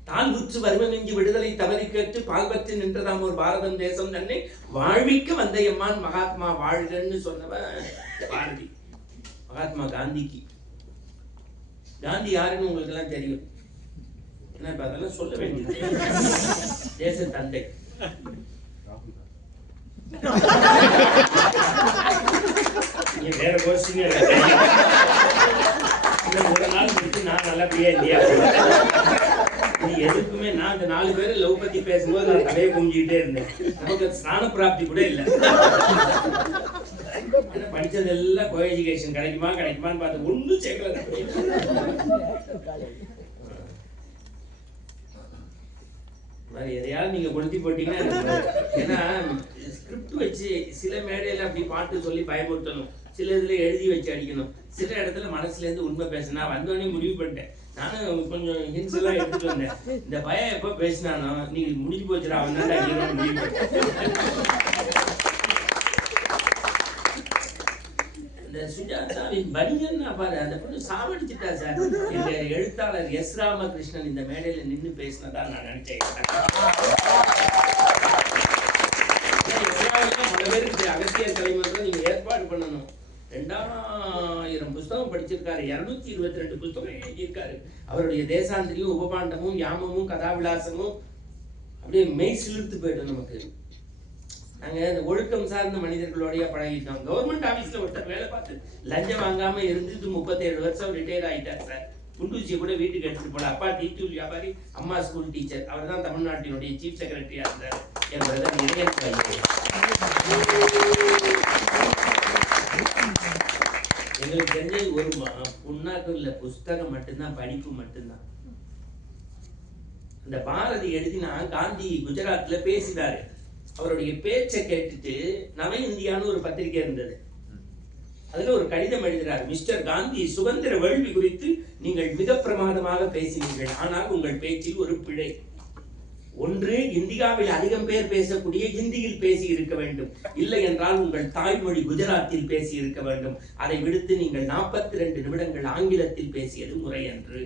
தாழ்வுற்று வறுமை மிஞ்சி விடுதலை தவறி கேட்டு பால்பற்றி நின்றதாம் ஒரு பாரதம் தேசம் தன்னை வாழ்விக்க வந்த எம்மான் மகாத்மா வாழ்கன்னு சொன்னவன் பாரதி. மகாத்மா காந்திக்கு காந்தி யாருன்னு உங்களுக்கு எல்லாம் தெரியும். என்ன இப்ப அதெல்லாம் சொல்ல வேண்டியது. தேச தந்தை. வேற கோஷ்டிங்க ஒரு நாள் முடிச்சு நான் நல்லபடியா இல்லையா? நீ எதுக்குமே நான் அந்த 4 பேர் லவ் பத்தி பேசும்போது நான் தலையை கும்பிக்கிட்டே இருந்தேன். நமக்கு ஸ்நான பிராப்தி கூட இல்லை. படிச்சது எல்லாம் கோ எஜுகேஷன் கிடைக்குமான்னு பார்த்து ஒன்றும் சேர்க்கல. எதையாவது நீங்க கொளுத்தி போட்டீங்கன்னா, ஏன்னா ஸ்கிரிப்ட் வச்சு சில மேடையில அப்படி பாட்டு சொல்லி பயமுறுத்தணும், சில இதுல எழுதி வச்சு அடிக்கணும், சில இடத்துல மனசுல இருந்து உண்மை பேசினா வந்தோடனே முடிவு பண்ணிட்டேன். நானும் கொஞ்சம் ஹிண்ட்ஸ் எல்லாம் எடுத்துட்டு வந்தேன். இந்த பயம் எப்ப பேசினானோ நீங்க முடிஞ்சு போச்சுடா அவன் தான் முடிவு இந்த சுஜாதாவின் பனியன் பாரு, அந்த பொண்ணு சாவடிச்சுட்டா சார். எங்க எழுத்தாளர் எஸ் ராமகிருஷ்ணன் இந்த மேடையில நின்று பேசினதா நான் நினைச்சேன். பல பேருக்கு அகத்தியர் கலைமன்றம் நீங்க ஏற்பாடு பண்ணணும். 2000 புஸ்தகம் படிச்சிருக்காரு, 222 புஸ்தகம் எழுதியிருக்காரு. அவருடைய தேசாந்திரியும் உபபாண்டமும் யாமமும் கதாவிலாசமும் அப்படியே மெய் சிலிர்த்து போயிடும் நமக்கு. நாங்க இந்த ஒழுக்கம் சார்ந்த மனிதர்களோடய பழகிட்டோம். கவர்மெண்ட் ஆபீஸ்ல ஒருத்தர் வேலை பார்த்து லஞ்சம் வாங்காம இருந்துட்டு 37 வருஷம் ரிட்டையர் ஆயிட்டார் சார். குண்டூசியை கூட வீட்டுக்கு எடுத்துட்டு போல. அப்பா டீச்சர் வியாபாரி, அம்மா ஸ்கூல் டீச்சர். அவர் தான் தமிழ்நாட்டினுடைய சீஃப் செக்ரட்டரியா இருந்தார். என் பிரதர் இளையன் பையன். எங்களுக்கு தெரிஞ்ச ஒரு புண்ணாக்கும் இல்ல, புஸ்தகம் மட்டும்தான், படிப்பு மட்டும்தான். இந்த பாரதி எழுதினா காந்தி குஜராத்ல பேசினாரு. அவருடைய பேச்சை கேட்டுட்டு நவ இந்தியான்னு ஒரு பத்திரிகை இருந்தது. அதுல ஒரு கடிதம் எழுதுகிறார். மிஸ்டர் காந்தி, சுதந்திர வேள்வி குறித்து நீங்கள் மிக பிரமாதமாக பேசினீர்கள். ஆனால் உங்கள் பேச்சில் ஒரு பிழை. ஒன்று, இந்தியாவில் அதிகம் பேர் பேசக்கூடிய ஹிந்தியில் பேசி இருக்க வேண்டும். இல்லை என்றால் உங்கள் தாய்மொழி குஜராத்தில் பேசி இருக்க வேண்டும். அதை விடுத்து நீங்கள் 42 நிமிடங்கள் ஆங்கிலத்தில் பேசியது முறை என்று.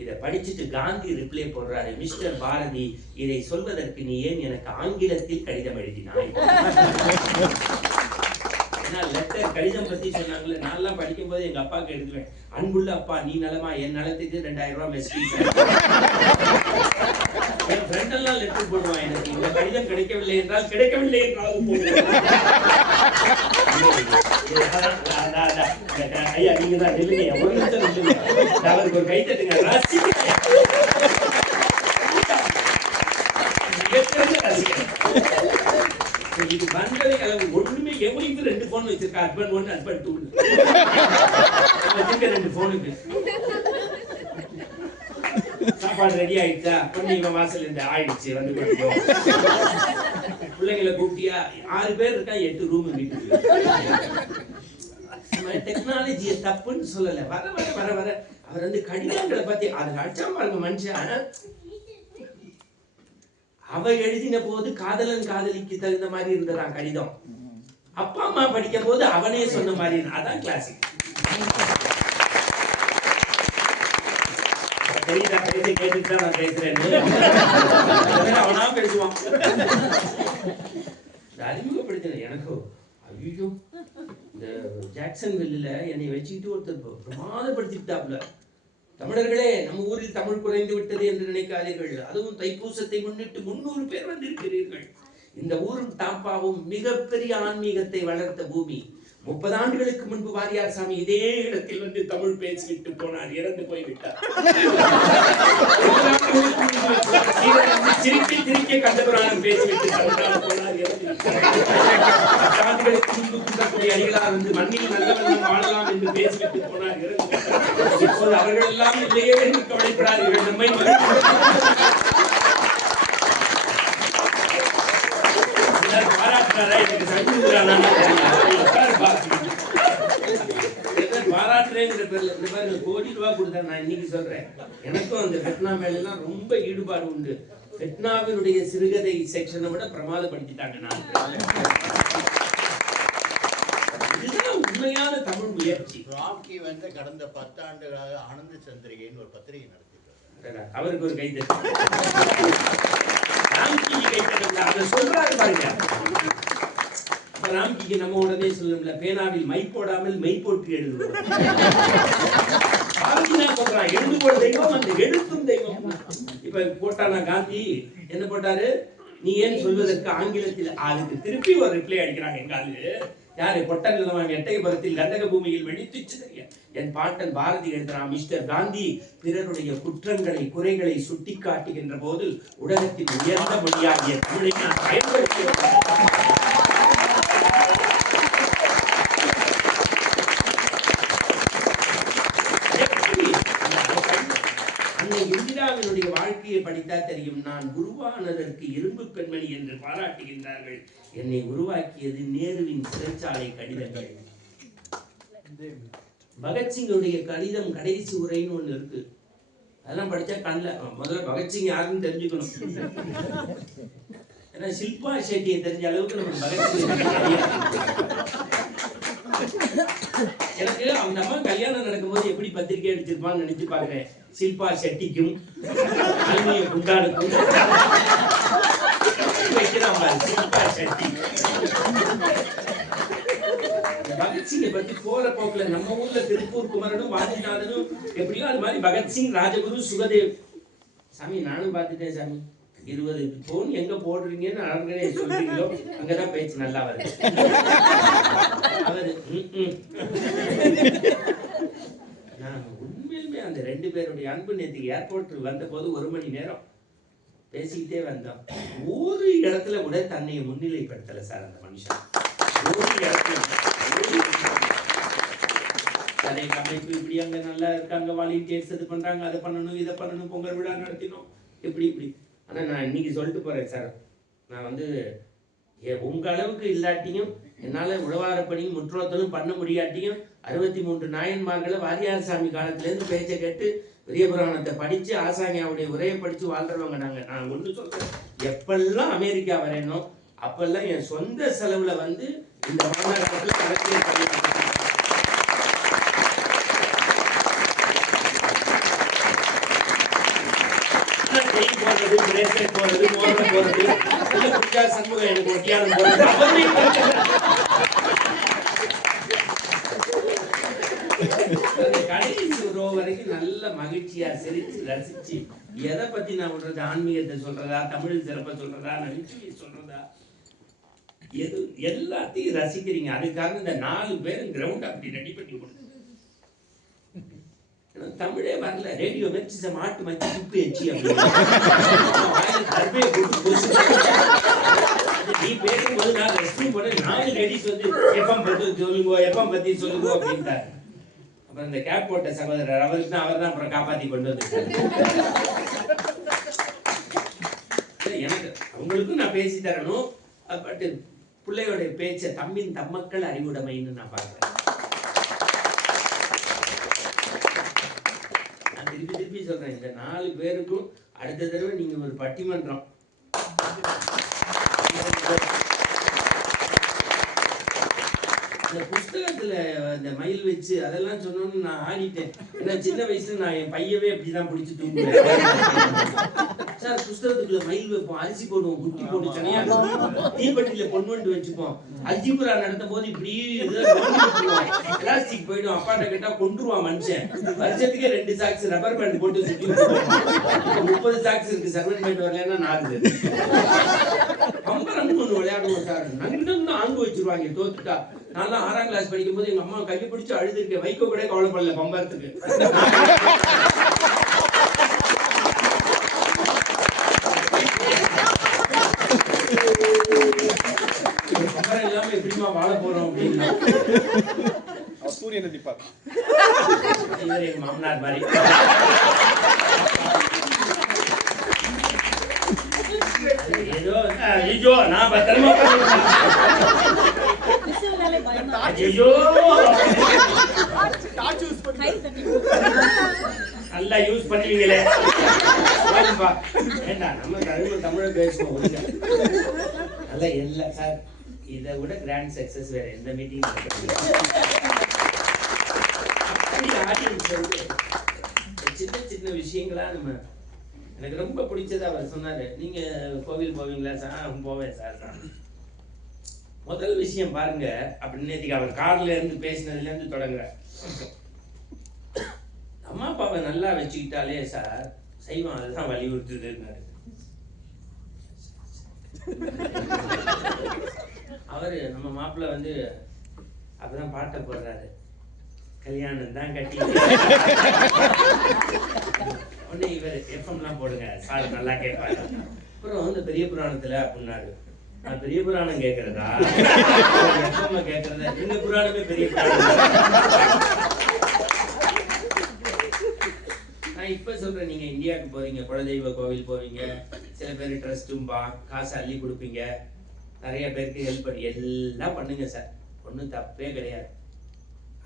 இதை படிச்சுட்டு காந்தி ரிப்ளை போடுறாரு. மிஸ்டர் பாரதி, இதை சொல்வதற்கு நீ ஏன் எனக்கு ஆங்கிலத்தில் கடிதம் எழுதினாய்? ஏன்னா லெட்டர் கடிதம் பத்தி சொன்னாங்களே, நான்லாம் படிக்கும் போது எங்க அப்பாவுக்கு எழுதுவேன். அன்புள்ள அப்பா, நீ நலமா? என் நலத்துக்கு 2000 ரூபாய் மெசேஜ். என் ஃப்ரெண்ட் எல்லாம் லெட்டர் போடுவான் எனக்கு. இந்த கடிதம் கிடைக்கவில்லை என்றால் கிடைக்கவில்லை என்றாலும் போடுவேன். ஐயா நீங்க தான் நில்லுங்க, ஒரு நிமிஷம் நில்லுங்க, அவருக்கு ஒரு கை தட்டுங்க. இது வந்ததை அளவு ஒண்ணுமே எவ்வளவு 2 போன் வச்சிருக்கா, ஹஸ்பண்ட் 1 ஹஸ்பண்ட் 2 வச்சிருக்க 2 போனுக்கு. சாப்பாடு ரெடி ஆயிடுச்சா, பொண்ணு இவன் வாசல் இருந்து ஆயிடுச்சு வந்து கொடுப்போம். பிள்ளைங்களை கூப்பிட்டியா, 6 பேர் இருக்கா, 8 ரூம் வீட்டுக்கு. டெக்னாலஜியை தப்புன்னு சொல்லல. வர வர வர வர அவர் வந்து கடிதங்களை பத்தி அதுல அடிச்சா பாருங்க மனுஷன். அவ எழுதின போது காதலன் காதலிக்கு தகுந்த மாதிரி இருந்ததா கடிதம். அப்பா அம்மா படிக்கும் போது அவனே சொன்ன மாதிரி. அதான் கிளாசிக். தெரியுதா, பேசி கேட்டுட்டு தான் நான் பேசுறேன்னு. அவனா பேசுவான். அறிமுகப்படுத்தின எனக்கு ஐயோ, இந்த ஜாக்சன் வெல்லில் என்னை வச்சுக்கிட்டு ஒருத்தர் பிரமாதப்படுத்திட்டாப்ல. தமிழர்களே, நம்ம ஊரில் தமிழ் குறைந்து விட்டது என்று நினைக்காதீர்கள். அதுவும் தைப்பூசத்தை முன்னிட்டு 300 பேர் வந்திருக்கிறீர்கள். இந்த ஊரும் தாப்பாவும் மிகப்பெரிய ஆன்மீகத்தை வளர்த்த பூமி. 30 ஆண்டுகளுக்கு முன்பு வாரியார் சாமி இதே இடத்தில் வந்து தமிழ் பேசிவிட்டு போனார், இறந்து போய்விட்டார். சிரிக்க சிரிக்க கந்தபுராணம் பேசிவிட்டு தமிழ்நாடு போனார், இறந்து ஆண்டுகளுக்கு முன்பு கூட்டக்கூடிய அடிகளார் வந்து மண்ணில் நல்ல வண்ணம் வாழலாம் என்று பேசிவிட்டு போனார், இறந்து. இப்போது அவர்கள் எல்லாம் இல்லையே என்று கவலைப்படாதீர்கள். நம்மை பாராட்டுறேங்கிற பேர்ல இந்த மாதிரி கோடி ரூபாய் கொடுத்தா நான் இன்னைக்கு சொல்றேன். எனக்கும் அந்த பெட்னா மேலாம் ரொம்ப ஈடுபாடு உண்டு. பெட்னாவினுடைய சிறுகதை செக்ஷனை விட பிரமாதப்படுத்திட்டாங்க. நான் இதுதான் உண்மையான தமிழ் முயற்சி. ராக்கி வந்து கடந்த 10 ஆண்டுகளாக ஆனந்த சந்திரிகைன்னு ஒரு பத்திரிகை நடத்திட்டு அவருக்கு ஒரு கைத்தட்டு. ராம்கி கைத்தட்டு அதை சொல்றாரு பாருங்க. ராம்கிக்கு நம்ம உடனே சொல்லணும்ல, பேனாவில் மை போடாமல் மெய் போட்டு எழுதுவோம். சொல்றான் எழுதுகோள் தெய்வம், அந்த எழுத்தும் தெய்வம். இப்ப போட்டானா காந்தி என்ன போட்டாரு, நீ ஏன் சொல்வதற்கு ஆங்கிலத்தில். அதுக்கு திருப்பி ஒரு ரிப்ளை அடிக்கிறாங்க எங்க ஆளு. யாரு, பொட்டன் எட்டயபுரத்தில் கந்தக பூமியில் வெடித்துச்சு. என் பாட்டன் பாரதி எழுதுறான், மிஸ்டர் காந்தி பிறருடைய குற்றங்களை குறைகளை சுட்டி காட்டுகின்ற போது உலகத்தின் உயர்ந்த மொழியாகிய தமிழை நான் பயன்படுத்தி இந்திராவினுடைய வாழ்க்கையை படித்தா தெரியும். நான் குருவானதற்கு இரும்பு பெண்மணி என்று பாராட்டுகின்றார்கள். என்னை உருவாக்கியது நேருவின் சிறைச்சாலை கடிதங்கள். பகத்சிங்குடைய கடிதம் கடைசி உரைன்னு ஒண்ணு இருக்கு. அதெல்லாம் படிச்சா கண்ணில் முதல்ல பகத்சிங் யாருன்னு தெரிஞ்சுக்கணும். ஏன்னா ஷில்பா ஷெட்டியை தெரிஞ்ச அளவுக்கு நமக்கு பகத்சிங். எனக்கு அந்த அம்மா கல்யாணம் நடக்கும்போது எப்படி பத்திரிகை அடிச்சிருப்பான்னு நினைச்சு பாக்குறேன். ஷில்பா ஷெட்டிக்கும் அலுமினிய குண்டானுக்கும் வைக்கிறான் ஷில்பா ஷெட்டி. பகத்சிங்கை பத்தி போற போக்குல நம்ம ஊர்ல திருப்பூர் குமரனும் வாஜிநாதனும் எப்படியோ அது மாதிரி பகத்சிங், ராஜகுரு, சுகதேவ். சாமி நானும் பார்த்துட்டேன் சாமி. 20 பவுன் எங்க போடுறீங்கன்னு அங்கே சொல்றீங்களோ அங்கதான் பேச்சு நல்லா வருது. அவரு நான் உண்மையிலுமே அந்த 2 பேருடைய அன்பு நேற்றுக்கு ஏர்போர்ட் வந்த போது 1 மணி நேரம் பேசிக்கிட்டே வந்தோம். ஒரு இடத்துல கூட தன்னை முன்னிலைப்படுத்தல சார் அந்த மனுஷன். ஒரு இடத்துல அமைப்பு இப்படி அங்க நல்லா இருக்காங்க, வாலண்டியர்ஸ் இது பண்றாங்க, அதை பண்ணணும் இதை பண்ணணும், பொங்கல் விழா நடத்தினோம் இப்படி இப்படி. ஆனா நான் இன்னைக்கு சொல்லிட்டு போறேன் சார், நான் வந்து உங்க அளவுக்கு இல்லாட்டியும் என்னால உழவாரப்பணியும் முற்றோத்தலும் பண்ண முடியாட்டியும் 63 நாயன்மார்களை வாரியார் சாமி காலத்துல இருந்து பேச்சை கேட்டு பெரிய புராணத்தை படிச்சு ஆசாங்கியாவுடைய உரையை படிச்சு வாழ்றவங்க நாங்க. நான் ஒண்ணு சொல்றேன், எப்பெல்லாம் அமெரிக்கா வரேனோ அப்பெல்லாம் என் சொந்த செலவுல வந்து இந்த மாநகரத்துல அரசியல் பண்ணிட்டு போறது மோதிரம் போறது சண்முகம் எனக்கு ஒட்டியானம் போறது. கடைசி ரோ வரைக்கும் நல்ல மகிழ்ச்சியா சிரிச்சு ரசிச்சு எதை பத்தி நான் விடுறது, ஆன்மீகத்தை சொல்றதா, தமிழ் சிறப்பை சொல்றதா, நகைச்சுவையை சொல்றதா, எது எல்லாத்தையும் ரசிக்கிறீங்க. அதுக்காக இந்த 4 பேரும் கிரவுண்ட் அப்படி ரெடி பண்ணி கொடுத்து தமிழே வரல. ரேடியோ வச்சு மாட்டு மச்சி துப்பு எச்சி அப்படின்னு நீ பேசும்போது நான் ரெஸ்ட் போட நாலு லேடிஸ் வந்து எப்பம் பத்தி சொல்லுங்க எப்பம் பத்தி சொல்லுங்க அப்படின்ட்டாரு. அப்புறம் இந்த கேப் போட்ட சகோதரர் அவருக்கு தான் அவர் தான் அப்புறம் காப்பாத்தி கொண்டு வந்துட்டாரு. எனக்கு அவங்களுக்கும் நான் பேசி தரணும். பட் பிள்ளையோட பேச்ச தம்மின் தம்மக்கள் அறிவுடைமைன்னு நான் பார்க்கிறேன். நான் திருப்பி சொல்றேன், இந்த 4 பேருக்கும் அடுத்த தடவை நீங்க ஒரு பட்டிமன்றம் இந்த புஸ்தகத்துல இந்த மயில் வச்சு அதெல்லாம் சொன்னோன்னு நான் ஆடிட்டேன். ஏன்னா சின்ன வயசுல நான் என் பையவே அப்படிதான் பிடிச்சி தூங்குவேன். சார் புஸ்தகத்துக்குள்ள மயில் வைப்போம், அரிசி போடுவோம், குட்டி போட்டு சனையா தீப்பெட்டியில பொன்வண்டு வச்சுப்போம். அல்ஜிபுரா நடத்தும் போது இப்படி பிளாஸ்டிக் போயிடும். அப்பாட்ட கேட்டா கொண்டுருவான் மனுஷன். வருஷத்துக்கே 2 சாக்ஸ் ரப்பர் பேண்ட் போட்டு சுத்தி 30 சாக்ஸ் இருக்கு. சர்வன் பேண்ட் வரலன்னா 4 பம்பரம் ஒண்ணு விளையாடுவோம் சார். நங்கிட்ட ஆங்கு வச்சிருவாங்க தோத்துட்டா. நான் 6ஆம் கிளாஸ் படிக்கும் போது எங்க அம்மா கையை பிடிச்சு அழுதுருக்கேன். வைக்க கூட கவலைப்படல பம்பரத்துக்கு. பம்பரம் இல்லாம எப்படிமா வாழ போறோம் அப்படின்னா சூரியன் நிப்பார். இவர் எங்க மாமனார் மாதிரி. ஏதோ ஐயோ நான் பத்திரமா ஐயோ நல்லா யூஸ் பண்ணுவீங்களே. வேண்டாம் நம்ம தமிழை பேசுவோம். நல்ல இல்ல சார், இதை விட கிராண்ட் சக்சஸ் வேற எந்த மீட்டிங் சின்ன சின்ன விஷயங்களா நம்ம. எனக்கு ரொம்ப பிடிச்சது அவர் சொன்னாரு, நீங்க கோவில் போவீங்களா சார்? போவேன் சார். நான் முதல் விஷயம் பாருங்க அப்படின்னு நேற்றுக்கு அவர் கார்ல இருந்து பேசினதுல இருந்து தொடங்குற, அம்மா அப்பாவை நல்லா வச்சுக்கிட்டாலே சார் செய்வோம், அதுதான் வலியுறுத்துதுன்னாரு. அவரு நம்ம மாப்பிள்ள வந்து அப்பதான் பாட்டை போடுறாரு, கல்யாணம் தான் கட்டி உடனே இவர் எஃப்எம்லாம் போடுங்க சார் நல்லா கேட்பாரு. அப்புறம் இந்த பெரிய புராணத்துல அப்படின்னாரு. நான் பெரிய புராணம் கேட்கறதா எஃப்எம் கேட்கறதா? இந்த புராணமே பெரிய புராணம். நான் இப்ப சொல்றேன், நீங்க இந்தியாவுக்கு போறீங்க, குலதெய்வ கோவில் போவீங்க, சில பேர் ட்ரஸ்ட்டும் காசு அள்ளி கொடுப்பீங்க, நிறைய பேருக்கு ஹெல்ப் பண்ணி எல்லாம் பண்ணுங்க சார், ஒன்றும் தப்பே கிடையாது.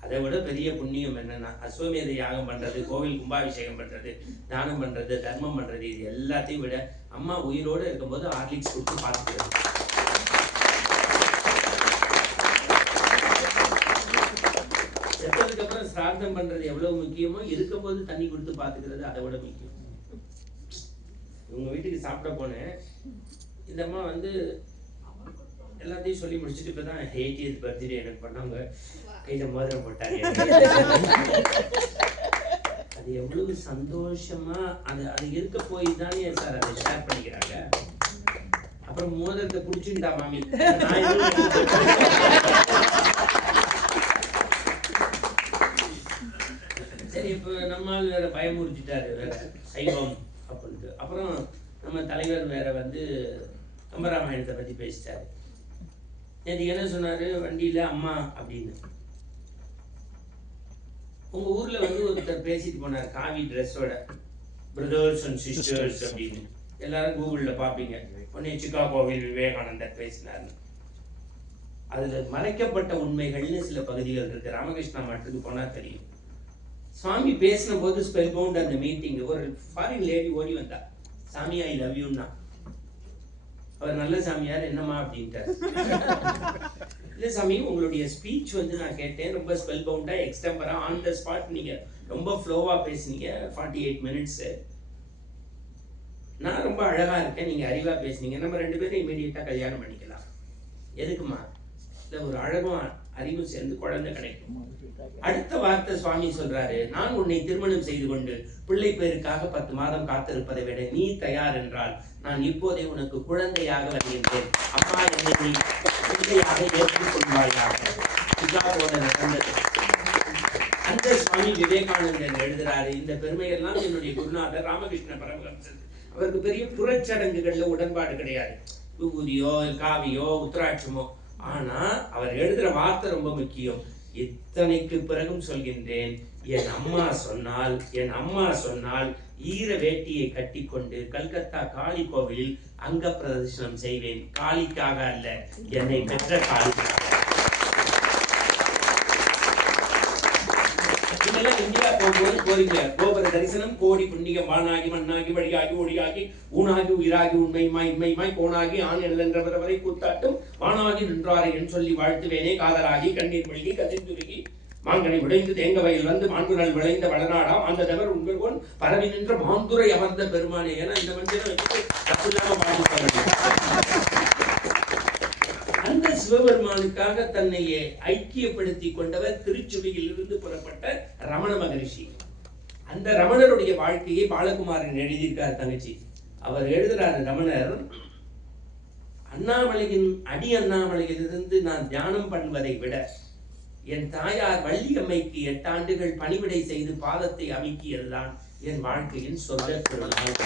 அதை விட பெரிய புண்ணியம் என்னன்னா அஸ்வமேத யாகம் பண்றது, கோவில் கும்பாபிஷேகம் பண்றது, தானம் பண்றது, தர்மம் பண்றது, இது எல்லாத்தையும் விட அம்மா உயிரோடு இருக்கும்போது ஹார்லிக்ஸ் கொடுத்து பார்த்துக்கிறது. செத்ததுக்கு அப்புறம் சிரார்த்தம் பண்றது எவ்வளவு முக்கியமோ, இருக்கும்போது தண்ணி கொடுத்து பார்த்துக்கிறது அதை விட முக்கியம். உங்க வீட்டுக்கு சாப்பிட போனேன், இந்த அம்மா வந்து எல்லாத்தையும் சொல்லி முடிச்சுட்டு இப்பதான் 80th பர்த்டே எனக்கு பண்ணாங்க, கையில மோதிரம் போட்டாங்க. அது எவ்வளவு சந்தோஷமா அது இருக்க போய் தானே சார் அதை ஷேர் பண்ணிக்கிறாங்க. அப்புறம் மோதிரத்தை புடிச்சுட்டா மாமி. சரி, இப்ப நம்மால் வேற பயமுறுத்திட்டாரு வேற சைவம் அப்படின்ட்டு. அப்புறம் நம்ம தலைவர் வேற வந்து கம்பராமாயணத்தை பத்தி பேசிட்டாரு. நேற்று என்ன சொன்னாரு, வண்டியில அம்மா அப்படின்னு. உங்க ஊர்ல வந்து ஒருத்தர் பேசிட்டு போனார், காவி ட்ரெஸ்ஸோட, பிரதர்ஸ் அண்ட் சிஸ்டர்ஸ் அப்படின்னு. எல்லாரும் கூகுள்ல பாப்பீங்க. உடனே சிகாகோவில் விவேகானந்தர் பேசினார். அதுல மறைக்கப்பட்ட உண்மைகள்னு சில பகுதிகள் இருக்கு. ராமகிருஷ்ணா மட்டுக்கு போனா தெரியும். சுவாமி பேசின போது ஸ்பெல் பவுண்ட் அந்த மீட்டிங், ஒரு ஃபாரின் லேடி ஓடி வந்தா, சாமி ஐ லவ் யூன்னா. அவர் நல்ல சாமியார், என்னம்மா அப்படின்ட்டார். இல்ல சாமி, உங்களுடைய ஸ்பீச் வந்து நான் கேட்டேன், ரொம்ப spell Paonta எக்ஸ்டெம்பரா on the spot நீங்க ரொம்ப ஃப்ளோவா பேசுனீங்க, 48 minutes. நான் ரொம்ப அழகா இருக்கேன், நீங்க அறிவா பேசுனீங்க, நம்ம 2 பேரும் இமீடியட்டா கல்யாணம் பண்ணிக்கலாம். எதுக்குமா? இல்ல ஒரு அழகும் அறிவும் சேர்ந்து குழந்தை கிடைக்கும். அடுத்த வார்த்தை சுவாமி சொல்றாரு, நான் உன்னை திருமணம் செய்து கொண்டு பிள்ளை பேருக்காக 10 மாதம் காத்திருப்பதை விட நீ தயார் என்றால் நான் இப்போதே உனக்கு குழந்தையாக வருகின்றேன். அப்பா, என்னை நீ குழந்தையாக ஏற்றுக்கொள்வாயாக. நடந்தது அந்த சுவாமி சுவாமி விவேகானந்தன் எழுதுறாரு. இந்த பெருமையெல்லாம் என்னுடைய குருநாதர் ராமகிருஷ்ண பரமஹம்சர். அவருக்கு பெரிய புறச்சடங்குகள்ல உடன்பாடு கிடையாது, விபூதியோ காவியோ உத்திராட்சமோ. ஆனா அவர் எழுதுற வார்த்தை ரொம்ப முக்கியம். இத்தனைக்கு பிறகும் சொல்கின்றேன், என் அம்மா சொன்னால் ஈர வேட்டியை கட்டிக்கொண்டு கல்கத்தா காளி கோவிலில் அங்க பிரதர்சனம் செய்வேன். காளிக்காக அல்ல, என்னை பெற்ற காளிக்காக. இதெல்லாம் இந்தியா போகும்போது போறீங்க, கோபுர தரிசனம் கோடி புண்ணியம் வானாகி மண்ணாகி வழியாகி ஒளியாகி ஊனாகி உயிராகி உண்மைமாய் இன்மைமாய் கோணாகி ஆண் எல்லென்றவரை கூத்தாட்டும் வானாகி நின்றாரை என் சொல்லி வாழ்த்துவேனே காதலாகி கண்ணீர் மொழிகி கதிர்ந்துருகி மாங்கனி விளைந்து தேங்க வயல் வந்து மாண்புணல் விளைந்த வளநாடா அந்த தவர் உங்கள் போல் பரவி நின்ற மாந்துரை அமர்ந்த பெருமானே. ஏன்னா இந்த மஞ்சள் வச்சுட்டு தப்பு இல்லாம பாட்டு. அந்த சிவபெருமானுக்காக தன்னையே ஐக்கியப்படுத்தி கொண்டவர் திருச்சுழியில் இருந்து புறப்பட்ட ரமண மகரிஷி. அந்த ரமணருடைய வாழ்க்கையை பாலகுமாரன் எழுதியிருக்கார் தங்கச்சி. அவர் எழுதுறாரு, ரமணர் அண்ணாமலையின் அடி அண்ணாமலையிலிருந்து நான் தியானம் பண்ணுவதை விட என் தாயார் வள்ளியம்மைக்கு 8 ஆண்டுகள் பணிவிடை செய்து பாதத்தை அமைக்கியதுதான் என் வாழ்க்கையின் சொந்த திருநாள்.